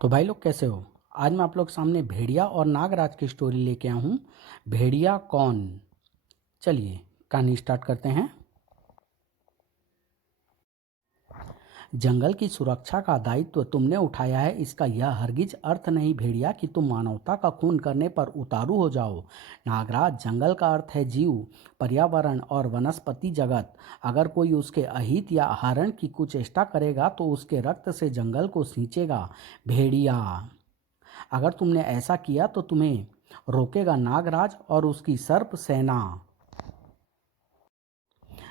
तो भाई लोग कैसे हो। आज मैं आप लोग के सामने भेड़िया और नागराज की स्टोरी लेके आया हूँ। भेड़िया कौन। चलिए कहानी स्टार्ट करते हैं। जंगल की सुरक्षा का दायित्व तुमने उठाया है, इसका यह हरगिज अर्थ नहीं भेड़िया कि तुम मानवता का खून करने पर उतारू हो जाओ। नागराज, जंगल का अर्थ है जीव, पर्यावरण और वनस्पति जगत। अगर कोई उसके अहित या आहरण की कुचेष्टा करेगा तो उसके रक्त से जंगल को सींचेगा। भेड़िया, अगर तुमने ऐसा किया तो तुम्हें रोकेगा नागराज और उसकी सर्प सेना।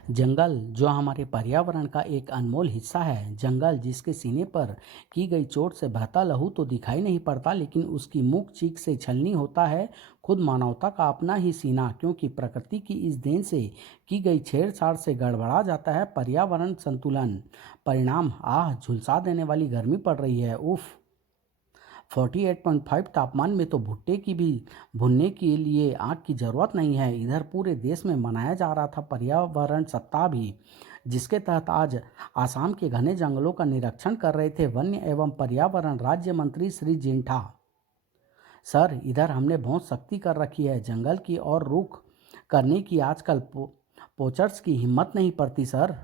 जंगल जो हमारे पर्यावरण का एक अनमोल हिस्सा है, जंगल जिसके सीने पर की गई चोट से बहता लहू तो दिखाई नहीं पड़ता, लेकिन उसकी मुख चीख से छलनी होता है खुद मानवता का अपना ही सीना, क्योंकि प्रकृति की इस देन से की गई छेड़छाड़ से गड़बड़ा जाता है पर्यावरण संतुलन। परिणाम, आह, झुलसा देने वाली गर्मी पड़ रही है। उफ, 48.5 तापमान में तो भुट्टे की भी भुनने के लिए आग की जरूरत नहीं है। इधर पूरे देश में मनाया जा रहा था पर्यावरण सप्ताह भी, जिसके तहत आज आसाम के घने जंगलों का निरीक्षण कर रहे थे वन्य एवं पर्यावरण राज्य मंत्री श्री जिंठा। सर, इधर हमने बहुत सख्ती कर रखी है, जंगल की और रुख करने की आजकल पोचर्स की हिम्मत नहीं पड़ती सर।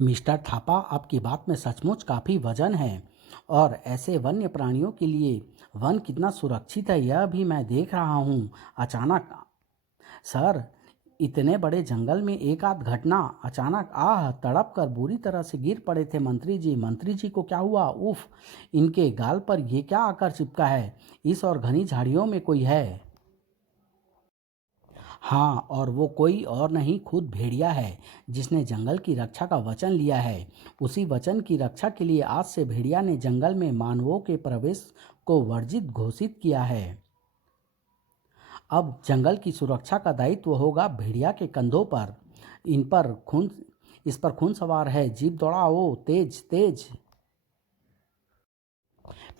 मिस्टर थापा, आपकी बात में सचमुच काफ़ी वजन है, और ऐसे वन्य प्राणियों के लिए वन कितना सुरक्षित है यह भी मैं देख रहा हूँ। अचानक सर, इतने बड़े जंगल में एक आध घटना, अचानक आह तड़प कर बुरी तरह से गिर पड़े थे मंत्री जी। मंत्री जी को क्या हुआ? उफ, इनके गाल पर ये क्या आकर चिपका है? इस और घनी झाड़ियों में कोई है। हाँ, और वो कोई और नहीं, खुद भेड़िया है, जिसने जंगल की रक्षा का वचन लिया है। उसी वचन की रक्षा के लिए आज से भेड़िया ने जंगल में मानवों के प्रवेश को वर्जित घोषित किया है। अब जंगल की सुरक्षा का दायित्व होगा भेड़िया के कंधों पर। इन पर खून इस पर खून सवार है, जीप दौड़ाओ, तेज तेज।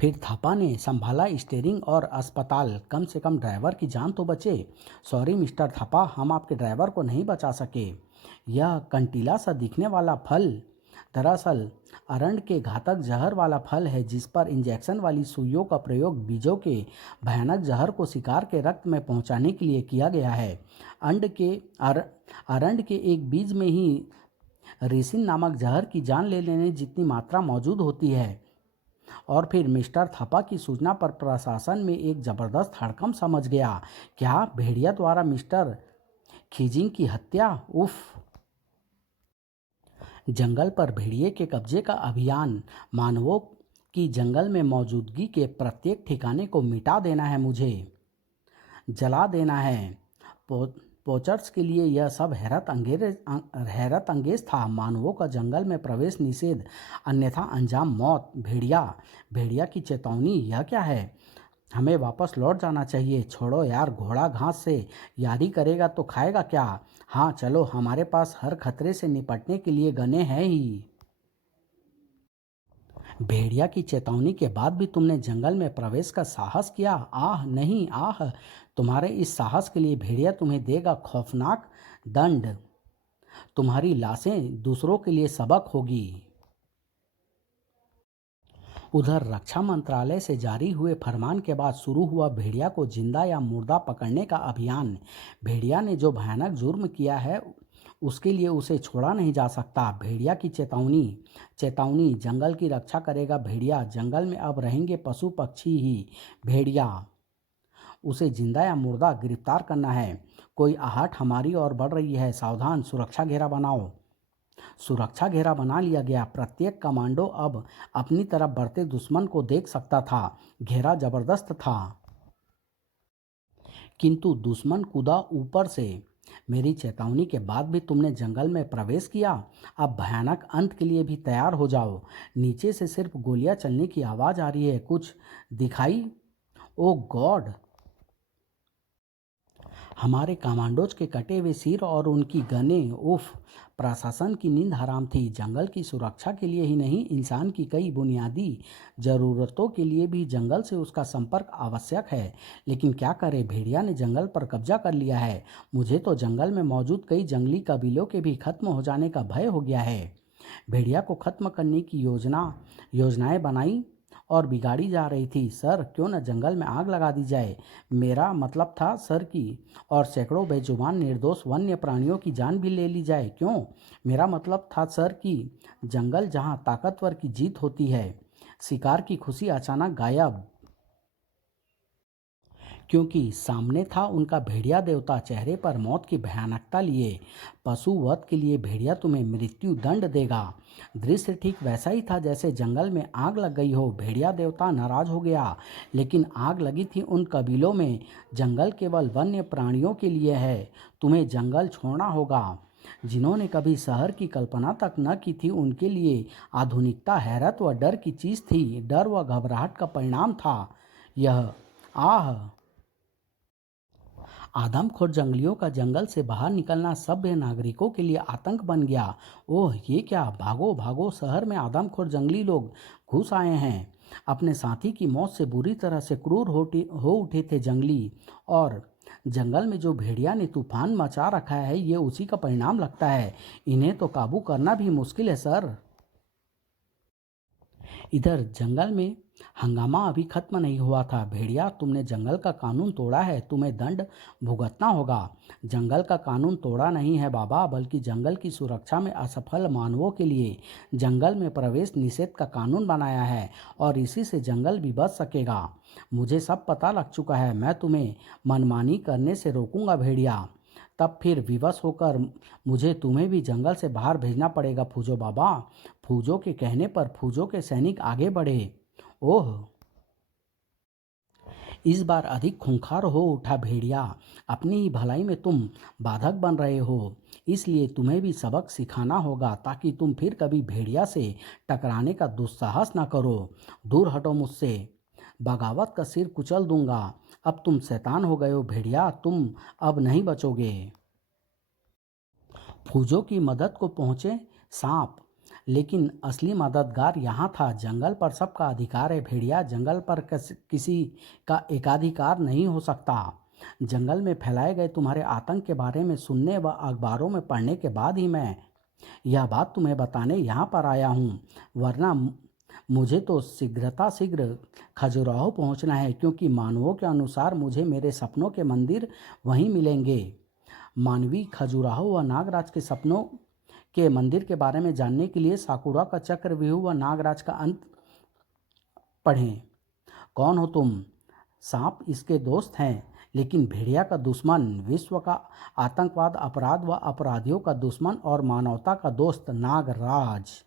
फिर थापा ने संभाला स्टीयरिंग और अस्पताल, कम से कम ड्राइवर की जान तो बचे। सॉरी मिस्टर थापा, हम आपके ड्राइवर को नहीं बचा सके। यह कंटीला सा दिखने वाला फल दरअसल अरंड के घातक जहर वाला फल है, जिस पर इंजेक्शन वाली सुइयों का प्रयोग बीजों के भयानक जहर को शिकार के रक्त में पहुंचाने के लिए किया गया है। अंड के अरंड के एक बीज में ही रेसिन नामक जहर की जान ले लेने जितनी मात्रा मौजूद होती है। और फिर मिस्टर थापा की सूचना पर प्रशासन में एक जबरदस्त हड़कंप समझ गया। क्या भेड़िया द्वारा मिस्टर खिजिंग की हत्या? उफ, जंगल पर भेड़िए के कब्जे का अभियान, मानवों की जंगल में मौजूदगी के प्रत्येक ठिकाने को मिटा देना है, मुझे जला देना है। पो, पोचर्स के लिए यह सब हैरत अंगेज था। मानवों का जंगल में प्रवेश निषेध, अन्यथा अंजाम मौत। भेड़िया भेड़िया की चेतावनी, यह क्या है? हमें वापस लौट जाना चाहिए। छोड़ो यार, घोड़ा घास से यारी करेगा तो खाएगा क्या? हाँ चलो, हमारे पास हर खतरे से निपटने के लिए गने हैं ही। भेड़िया की चेतावनी के बाद भी तुमने जंगल में प्रवेश का साहस किया? आह नहीं, आह, तुम्हारे इस साहस के लिए भेड़िया तुम्हें देगा खौफनाक दंड। तुम्हारी लाशें दूसरों के लिए सबक होगी। उधर रक्षा मंत्रालय से जारी हुए फरमान के बाद शुरू हुआ भेड़िया को जिंदा या मुर्दा पकड़ने का अभियान। भेड़िया ने जो भयानक जुर्म किया है उसके लिए उसे छोड़ा नहीं जा सकता। भेड़िया की चेतावनी चेतावनी, जंगल की रक्षा करेगा भेड़िया, जंगल में अब रहेंगे पशु पक्षी ही। भेड़िया, उसे जिंदा या मुर्दा गिरफ्तार करना है। कोई आहट हमारी ओर बढ़ रही है, सावधान, सुरक्षा घेरा बनाओ। सुरक्षा घेरा बना लिया गया। प्रत्येक कमांडो अब अपनी तरफ बढ़ते दुश्मन को देख सकता था। घेरा जबरदस्त था, किंतु दुश्मन कूदा ऊपर से। मेरी चेतावनी के बाद भी तुमने जंगल में प्रवेश किया। अब भयानक अंत के लिए भी तैयार हो जाओ। नीचे से सिर्फ गोलियां चलने की आवाज आ रही है, कुछ दिखाई? ओ गॉड, हमारे कमांडोज के कटे हुए सिर और उनकी गनें। उफ, प्रशासन की नींद हराम थी। जंगल की सुरक्षा के लिए ही नहीं, इंसान की कई बुनियादी ज़रूरतों के लिए भी जंगल से उसका संपर्क आवश्यक है। लेकिन क्या करे, भेड़िया ने जंगल पर कब्जा कर लिया है। मुझे तो जंगल में मौजूद कई जंगली कबीलों के भी खत्म हो जाने का भय हो गया है। भेड़िया को खत्म करने की योजनाएं बनाई और बिगाड़ी जा रही थी। सर, क्यों न जंगल में आग लगा दी जाए। मेरा मतलब था सर की, और सैकड़ों बेजुबान निर्दोष वन्य प्राणियों की जान भी ले ली जाए। क्यों? मेरा मतलब था सर कि जंगल जहां ताकतवर की जीत होती है, शिकार की खुशी अचानक गायब। क्योंकि सामने था उनका भेड़िया देवता, चेहरे पर मौत की भयानकता लिए। पशु वध के लिए भेड़िया तुम्हें मृत्यु दंड देगा। दृश्य ठीक वैसा ही था जैसे जंगल में आग लग गई हो। भेड़िया देवता नाराज हो गया, लेकिन आग लगी थी उन कबीलों में। जंगल केवल वन्य प्राणियों के लिए है। तुम्हें जंगल छोड़ना होगा। जिन्होंने कभी शहर की कल्पना तक न की थी, उनके लिए आधुनिकता हैरत व डर की चीज थी। डर व घबराहट का परिणाम था यह। आह, आदमखोर जंगलियों का जंगल से बाहर निकलना सभ्य नागरिकों के लिए आतंक बन गया। ओह, ये क्या! भागो भागो, शहर में आदमखोर जंगली लोग घुस आए हैं। अपने साथी की मौत से बुरी तरह से क्रूर हो उठे थे जंगली। और जंगल में जो भेड़िया ने तूफान मचा रखा है, ये उसी का परिणाम लगता है। इन्हें तो काबू करना भी मुश्किल है सर। इधर जंगल में हंगामा अभी खत्म नहीं हुआ था। भेड़िया, तुमने जंगल का कानून तोड़ा है, तुम्हें दंड भुगतना होगा। जंगल का कानून तोड़ा नहीं है बाबा, बल्कि जंगल की सुरक्षा में असफल मानवों के लिए जंगल में प्रवेश निषेध का कानून बनाया है, और इसी से जंगल भी बच सकेगा। मुझे सब पता लग चुका है। मैं तुम्हें मनमानी करने से रोकूंगा भेड़िया, तब फिर विवश होकर मुझे तुम्हें भी जंगल से बाहर भेजना पड़ेगा फूजो बाबा। फूजो के कहने पर फूजो के सैनिक आगे बढ़े। ओह, इस बार अधिक खूंखार हो उठा भेड़िया। अपनी ही भलाई में तुम बाधक बन रहे हो, इसलिए तुम्हें भी सबक सिखाना होगा, ताकि तुम फिर कभी भेड़िया से टकराने का दुस्साहस न करो। दूर हटो मुझसे, बगावत का सिर कुचल दूंगा। अब तुम शैतान हो गए हो भेड़िया, तुम अब नहीं बचोगे। फूजों की मदद को पहुंचे सांप, लेकिन असली मददगार यहाँ था। जंगल पर सबका अधिकार है भेड़िया, जंगल पर किसी का एकाधिकार नहीं हो सकता। जंगल में फैलाए गए तुम्हारे आतंक के बारे में सुनने व अखबारों में पढ़ने के बाद ही मैं यह बात तुम्हें बताने यहाँ पर आया हूँ। वरना मुझे तो शीघ्र खजुराहो पहुँचना है, क्योंकि मानवों के अनुसार मुझे मेरे सपनों के मंदिर वहीं मिलेंगे। मानवी खजुराहो व नागराज के सपनों के मंदिर के बारे में जानने के लिए साकुरा का चक्रव्यूह व नागराज का अंत पढ़ें। कौन हो तुम? सांप इसके दोस्त हैं, लेकिन भेड़िया का दुश्मन, विश्व का आतंकवाद, अपराध व अपराधियों का दुश्मन और मानवता का दोस्त नागराज।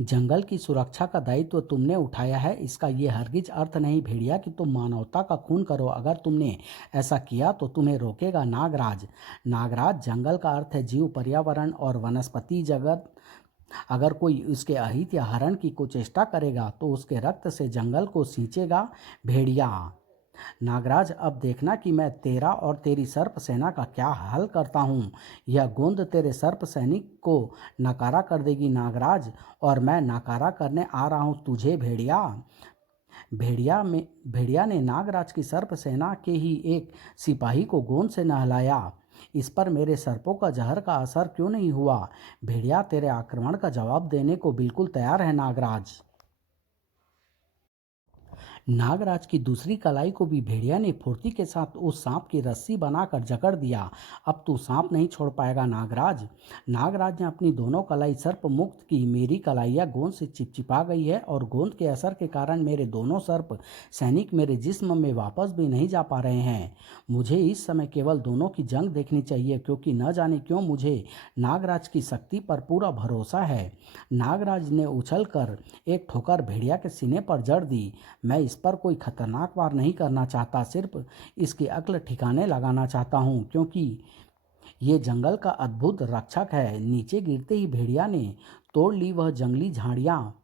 जंगल की सुरक्षा का दायित्व तुमने उठाया है, इसका ये हरगिज अर्थ नहीं भेड़िया कि तुम मानवता का खून करो। अगर तुमने ऐसा किया तो तुम्हें रोकेगा नागराज। नागराज जंगल का अर्थ है जीव, पर्यावरण और वनस्पति जगत। अगर कोई उसके अहित या हरण की कुचेष्टा करेगा तो उसके रक्त से जंगल को सींचेगा भेड़िया। नागराज, अब देखना कि मैं तेरा और तेरी सर्प सेना का क्या हाल करता हूँ। यह गोंद तेरे सर्प सैनिक को नकारा कर देगी नागराज, और मैं नकारा करने आ रहा हूँ तुझे भेड़िया। भेड़िया ने नागराज की सर्प सेना के ही एक सिपाही को गोंद से नहलाया। इस पर मेरे सर्पों का जहर का असर क्यों नहीं हुआ? भेड़िया तेरे आक्रमण का जवाब देने को बिल्कुल तैयार है नागराज। नागराज की दूसरी कलाई को भी भेड़िया ने फुर्ती के साथ उस सांप की रस्सी बनाकर जकड़ दिया। अब तू सांप नहीं छोड़ पाएगा नागराज। नागराज ने अपनी दोनों कलाई सर्प मुक्त की। मेरी कलाइयाँ गोंद से चिपचिपा गई है, और गोंद के असर के कारण मेरे दोनों सर्प सैनिक मेरे जिस्म में वापस भी नहीं जा पा रहे हैं। मुझे इस समय केवल दोनों की जंग देखनी चाहिए, क्योंकि न जाने क्यों मुझे नागराज की शक्ति पर पूरा भरोसा है। नागराज ने उछलकर एक ठोकर भेड़िया के सीने पर जड़ दी। मैं इस पर कोई खतरनाक वार नहीं करना चाहता, सिर्फ इसकी अक्ल ठिकाने लगाना चाहता हूँ, क्योंकि ये जंगल का अद्भुत रक्षक है। नीचे गिरते ही भेड़िया ने तोड़ ली वह जंगली झाड़ियाँ।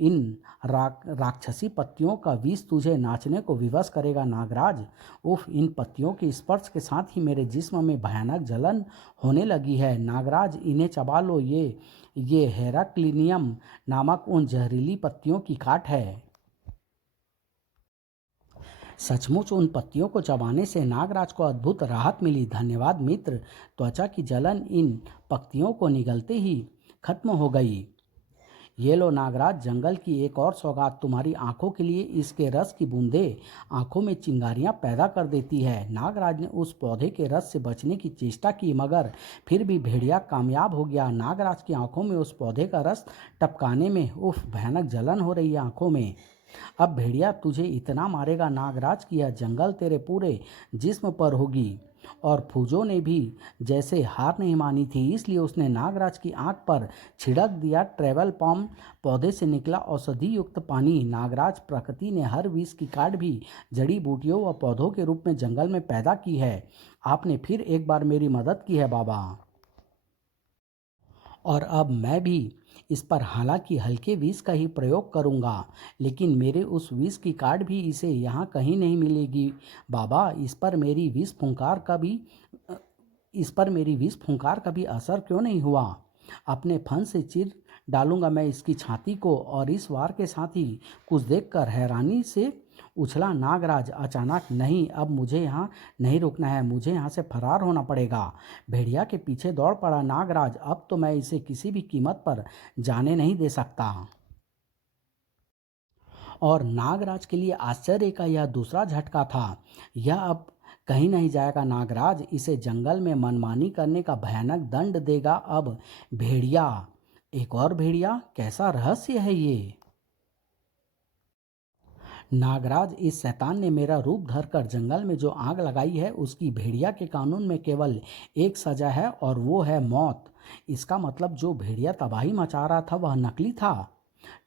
इन राक्षसी पत्तियों का विष तुझे नाचने को विवश करेगा नागराज। उफ, इन पत्तियों के स्पर्श के साथ ही मेरे जिस्म में भयानक जलन होने लगी है। नागराज, इन्हें चबा लो, ये हेराक्लिनियम नामक उन जहरीली पत्तियों की काट है। सचमुच उन पत्तियों को चबाने से नागराज को अद्भुत राहत मिली। धन्यवाद मित्र। त्वचा की जलन इन पत्तियों को निगलते ही खत्म हो गई। ये लो नागराज, जंगल की एक और सौगात तुम्हारी आंखों के लिए। इसके रस की बूंदें आंखों में चिंगारियां पैदा कर देती है। नागराज ने उस पौधे के रस से बचने की चेष्टा की, मगर फिर भी भेड़िया कामयाब हो गया। नागराज की आंखों में उस पौधे का रस टपकाने में उफ भयानक जलन हो रही है आंखों में। अब भेड़िया तुझे इतना मारेगा नागराज कि यह जंगल तेरे पूरे जिस्म पर होगी। और फूजो ने भी जैसे हार नहीं मानी थी, इसलिए उसने नागराज की आंख पर छिड़क दिया ट्रेवल पाम पौधे से निकला औषधि युक्त पानी। नागराज, प्रकृति ने हर विष की काट भी जड़ी बूटियों व पौधों के रूप में जंगल में पैदा की है। आपने फिर एक बार मेरी मदद की है बाबा, और अब मैं भी इस पर हालांकि हल्के विष का ही प्रयोग करूंगा, लेकिन मेरे उस विष की काट भी इसे यहाँ कहीं नहीं मिलेगी बाबा। इस पर मेरी विष फुंकार का भी असर क्यों नहीं हुआ? अपने फन से चीर डालूंगा मैं इसकी छाती को। और इस वार के साथ ही कुछ देखकर हैरानी से उछला नागराज अचानक, नहीं, अब मुझे यहाँ नहीं रुकना है, मुझे यहाँ से फरार होना पड़ेगा। भेड़िया के पीछे दौड़ पड़ा नागराज। अब तो मैं इसे किसी भी कीमत पर जाने नहीं दे सकता। और नागराज के लिए आश्चर्य का यह दूसरा झटका था। यह अब कहीं नहीं जाएगा। नागराज इसे जंगल में मनमानी करने का भयानक दंड देगा। अब भेड़िया, एक और भेड़िया, कैसा रहस्य है ये? नागराज, इस शैतान ने मेरा रूप धरकर जंगल में जो आग लगाई है, उसकी भेड़िया के कानून में केवल एक सजा है, और वो है मौत। इसका मतलब जो भेड़िया तबाही मचा रहा था वह नकली था।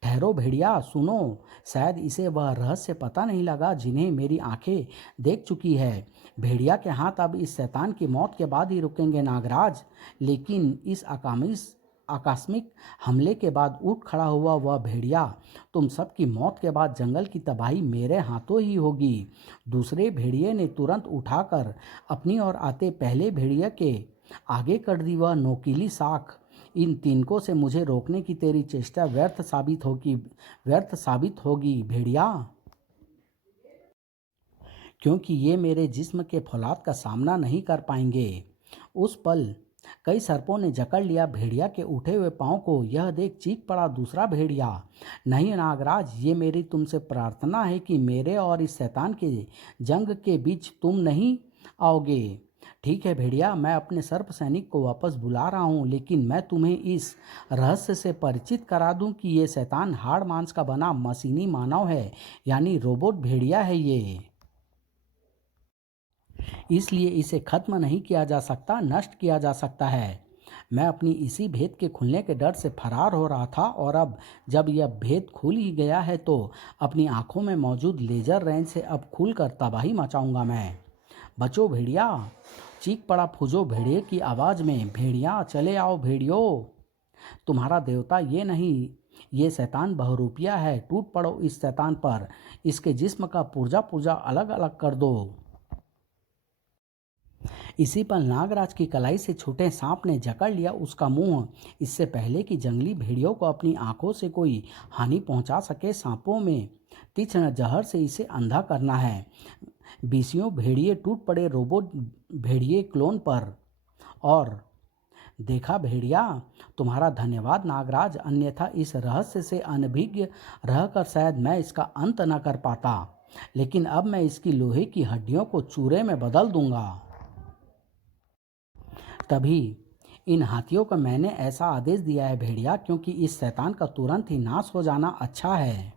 ठहरो भेड़िया, सुनो। शायद इसे वह रहस्य पता नहीं लगा जिन्हें मेरी आंखें देख चुकी है। भेड़िया के हाथ अब इस शैतान की मौत के बाद ही रुकेंगे नागराज। लेकिन इस आकस्मिक हमले के बाद उठ खड़ा हुआ वह भेड़िया, तुम सबकी मौत के बाद जंगल की तबाही मेरे हाथों ही होगी। दूसरे भेड़िए ने तुरंत उठाकर अपनी ओर आते पहले भेड़िए के आगे कर दी वह नोकीली साख। इन तिनकों से मुझे रोकने की तेरी चेष्टा व्यर्थ साबित होगी भेड़िया, क्योंकि ये मेरे जिस्म के फौलाद का सामना नहीं कर पाएंगे। उस पल कई सर्पों ने जकड़ लिया भेड़िया के उठे हुए पांव को। यह देख चीख पड़ा दूसरा भेड़िया, नहीं नागराज, ये मेरी तुमसे प्रार्थना है कि मेरे और इस शैतान के जंग के बीच तुम नहीं आओगे। ठीक है भेड़िया, मैं अपने सर्प सैनिक को वापस बुला रहा हूँ, लेकिन मैं तुम्हें इस रहस्य से परिचित करा दूं कि ये शैतान हाड़ मांस का बना मशीनी मानव है, यानी रोबोट भेड़िया है ये। इसलिए इसे खत्म नहीं किया जा सकता, नष्ट किया जा सकता है। मैं अपनी इसी भेद के खुलने के डर से फरार हो रहा था, और अब जब यह भेद खुल ही गया है तो अपनी आंखों में मौजूद लेजर रेंज से अब खुलकर तबाही मचाऊंगा मैं। बचो भेड़िया, चीख पड़ा फूजो भेड़िए की आवाज़ में। भेड़िया चले आओ भेड़ियो, तुम्हारा देवता ये नहीं, ये शैतान बहुरूपिया है। टूट पड़ो इस शैतान पर, इसके जिस्म का पुर्जा पुर्जा अलग अलग कर दो। इसी पर नागराज की कलाई से छूटे सांप ने जकड़ लिया उसका मुंह। इससे पहले कि जंगली भेड़ियों को अपनी आंखों से कोई हानि पहुंचा सके, सांपों में तीक्ष्ण जहर से इसे अंधा करना है। बीसियों भेड़िए टूट पड़े रोबोट भेड़िए क्लोन पर। और देखा भेड़िया, तुम्हारा धन्यवाद नागराज, अन्यथा इस रहस्य से अनभिज्ञ रहकर शायद मैं इसका अंत न कर पाता। लेकिन अब मैं इसकी लोहे की हड्डियों को चूरे में बदल दूंगा। तभी इन हाथियों को मैंने ऐसा आदेश दिया है भेड़िया, क्योंकि इस शैतान का तुरंत ही नाश हो जाना अच्छा है।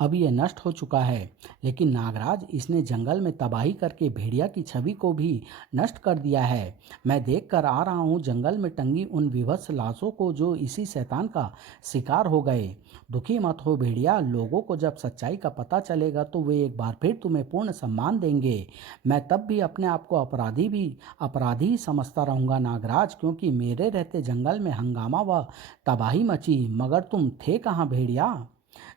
अब ये नष्ट हो चुका है, लेकिन नागराज, इसने जंगल में तबाही करके भेड़िया की छवि को भी नष्ट कर दिया है। मैं देख कर आ रहा हूँ जंगल में टंगी उन विभत्स लाशों को जो इसी शैतान का शिकार हो गए। दुखी मत हो भेड़िया, लोगों को जब सच्चाई का पता चलेगा तो वे एक बार फिर तुम्हें पूर्ण सम्मान देंगे। मैं तब भी अपने आप को अपराधी ही समझता रहूँगा नागराज, क्योंकि मेरे रहते जंगल में हंगामा व तबाही मची। मगर तुम थे कहाँ भेड़िया?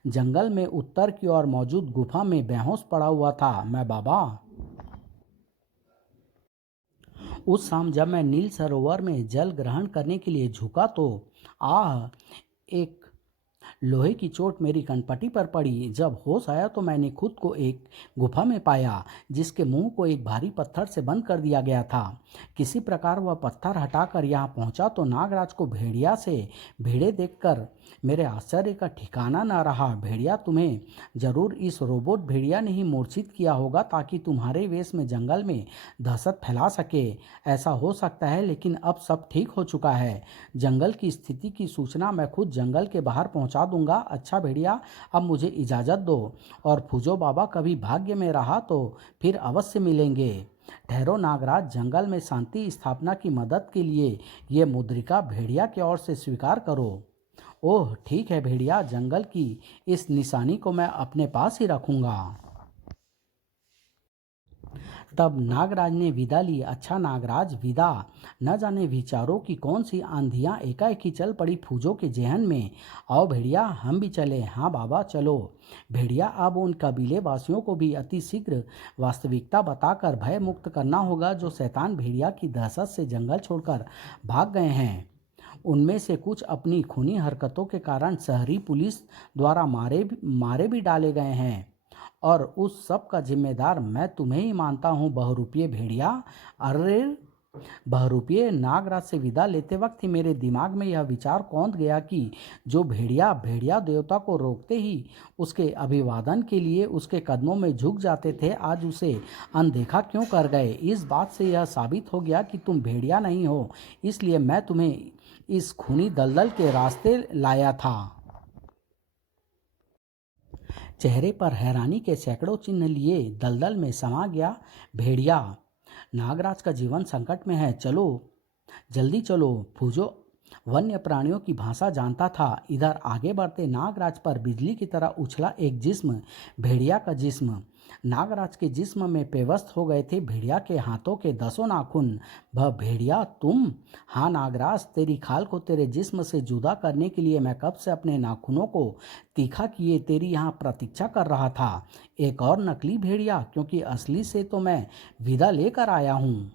जंगल में उत्तर की ओर मौजूद गुफा में बेहोश पड़ा हुआ था मैं बाबा। उस शाम जब मैं नील सरोवर में जल ग्रहण करने के लिए झुका तो आह, एक लोहे की चोट मेरी कनपटी पर पड़ी। जब होश आया तो मैंने खुद को एक गुफा में पाया जिसके मुंह को एक भारी पत्थर से बंद कर दिया गया था। किसी प्रकार वह पत्थर हटाकर यहाँ पहुंचा तो नागराज को भेड़िया से भिड़े देखकर मेरे आश्चर्य का ठिकाना न रहा। भेड़िया, तुम्हें जरूर इस रोबोट भेड़िया ने ही मूर्छित किया होगा ताकि तुम्हारे वेश में जंगल में दहशत फैला सके। ऐसा हो सकता है, लेकिन अब सब ठीक हो चुका है। जंगल की स्थिति की सूचना मैं खुद जंगल के बाहर पहुंचा दूंगा। अच्छा भेड़िया, अब मुझे इजाज़त दो, और फूजो बाबा कभी भाग्य में रहा तो फिर अवश्य मिलेंगे। ठहरो नागराज, जंगल में शांति स्थापना की मदद के लिए ये मुद्रिका भेड़िया की ओर से स्वीकार करो। ओह ठीक है भेड़िया, जंगल की इस निशानी को मैं अपने पास ही रखूंगा। तब नागराज ने विदा ली। अच्छा नागराज, विदा। न जाने विचारों की कौन सी आंधियां एकाएकी चल पड़ी फूजो के जहन में। आओ भेड़िया, हम भी चले। हाँ बाबा, चलो। भेड़िया, अब उन कबीले वासियों को भी अति शीघ्र वास्तविकता बताकर भय मुक्त करना होगा जो शैतान भेड़िया की दहशत से जंगल छोड़कर भाग गए हैं। उनमें से कुछ अपनी खूनी हरकतों के कारण शहरी पुलिस द्वारा मारे भी डाले गए हैं, और उस सब का जिम्मेदार मैं तुम्हें ही मानता हूँ बहुरूपिये भेड़िया। अरे बहुरूपिये, नागराज से विदा लेते वक्त ही मेरे दिमाग में यह विचार कौंध गया कि जो भेड़िया भेड़िया देवता को रोकते ही उसके अभिवादन के लिए उसके कदमों में झुक जाते थे, आज उसे अनदेखा क्यों कर गए। इस बात से यह साबित हो गया कि तुम भेड़िया नहीं हो, इसलिए मैं तुम्हें इस खूनी दलदल के रास्ते लाया था। चेहरे पर हैरानी के सैकड़ों चिन्ह लिए दलदल में समा गया भेड़िया। नागराज का जीवन संकट में है, चलो जल्दी चलो। फूजो वन्य प्राणियों की भाषा जानता था। इधर आगे बढ़ते नागराज पर बिजली की तरह उछला एक जिस्म, भेड़िया का जिस्म। नागराज के जिस्म में पेवस्त हो गए थे भेड़िया के हाथों के 10 नाखून। वह भेड़िया तुम? हाँ नागराज, तेरी खाल को तेरे जिस्म से जुदा करने के लिए मैं कब से अपने नाखूनों को तीखा किए तेरी यहाँ प्रतीक्षा कर रहा था। एक और नकली भेड़िया, क्योंकि असली से तो मैं विदा लेकर आया हूँ।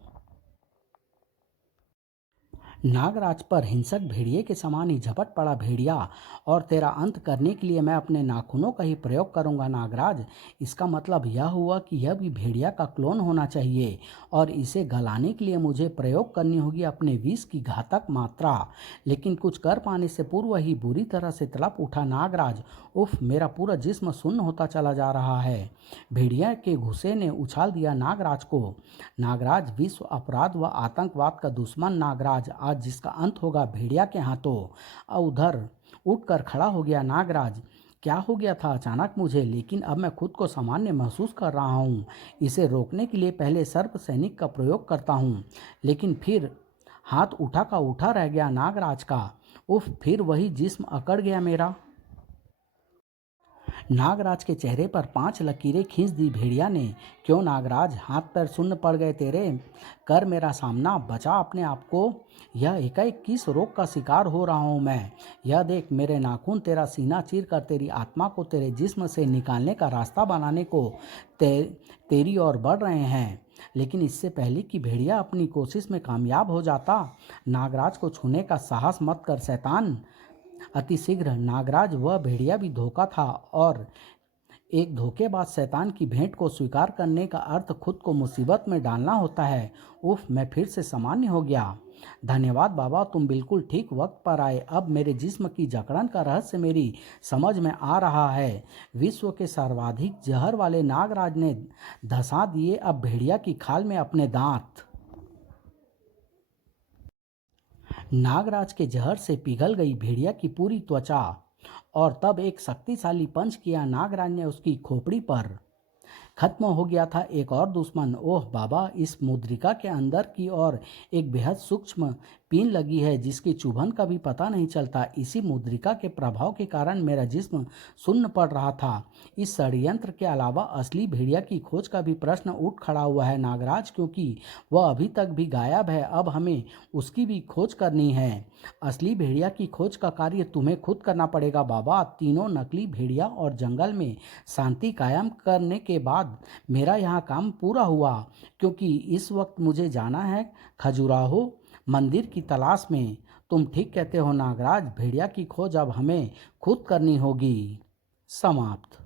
नागराज पर हिंसक भेड़िए के समान ही झपट पड़ा भेड़िया, और तेरा अंत करने के लिए मैं अपने नाखूनों का ही प्रयोग करूंगा नागराज। इसका मतलब यह हुआ कि यह भी भेड़िया का क्लोन होना चाहिए, और इसे गलाने के लिए मुझे प्रयोग करनी होगी अपने विष की घातक मात्रा। लेकिन कुछ कर पाने से पूर्व ही बुरी तरह से तड़प उठा नागराज। उफ, मेरा पूरा जिस्म सुन्न होता चला जा रहा है। भेड़िया के घुसे ने उछाल दिया नागराज को। नागराज, विश्व अपराध व आतंकवाद का दुश्मन नागराज, आज जिसका अंत होगा भेड़िया के हाथों। उधर उठकर खड़ा हो गया नागराज। क्या हो गया था अचानक मुझे, लेकिन अब मैं खुद को सामान्य महसूस कर रहा हूँ। इसे रोकने के लिए पहले सर्प सैनिक का प्रयोग करता हूँ, लेकिन फिर हाथ उठा का उठा रह गया नागराज का। उफ, फिर वही जिस्म अकड़ गया मेरा। नागराज के चेहरे पर 5 लकीरें खींच दी भेड़िया ने। क्यों नागराज, हाथ पैर सुन्न पड़ गए तेरे? कर मेरा सामना, बचा अपने आप को। यह एकाएक किस रोग का शिकार हो रहा हूँ मैं? यह देख, मेरे नाखून तेरा सीना चीर कर तेरी आत्मा को तेरे जिस्म से निकालने का रास्ता बनाने को तेरी ओर बढ़ रहे हैं। लेकिन इससे पहले कि भेड़िया अपनी कोशिश में कामयाब हो जाता, नागराज को छूने का साहस मत कर शैतान। अतिशीघ्र नागराज, वह भेड़िया भी धोखा था, और एक धोखेबाज शैतान की भेंट को स्वीकार करने का अर्थ खुद को मुसीबत में डालना होता है। उफ, मैं फिर से सामान्य हो गया। धन्यवाद बाबा, तुम बिल्कुल ठीक वक्त पर आए। अब मेरे जिस्म की जकड़न का रहस्य मेरी समझ में आ रहा है। विश्व के सर्वाधिक जहर वाले नागराज ने धंसा दिए अब भेड़िया की खाल में अपने दांत। नागराज के जहर से पिघल गई भेड़िया की पूरी त्वचा, और तब एक शक्तिशाली पंच किया नागराज ने उसकी खोपड़ी पर। खत्म हो गया था एक और दुश्मन। ओह बाबा, इस मुद्रिका के अंदर की ओर एक बेहद सूक्ष्म पिन लगी है जिसकी चुभन का भी पता नहीं चलता। इसी मुद्रिका के प्रभाव के कारण मेरा जिस्म सुन्न पड़ रहा था। इस षड्यंत्र के अलावा असली भेड़िया की खोज का भी प्रश्न उठ खड़ा हुआ है नागराज, क्योंकि वह अभी तक भी गायब है। अब हमें उसकी भी खोज करनी है। असली भेड़िया की खोज का कार्य तुम्हें खुद करना पड़ेगा बाबा। तीनों नकली भेड़िया और जंगल में शांति कायम करने के बाद मेरा यहाँ काम पूरा हुआ, क्योंकि इस वक्त मुझे जाना है खजुराहो मंदिर की तलाश में। तुम ठीक कहते हो नागराज, भेड़िया की खोज अब हमें खुद करनी होगी। समाप्त।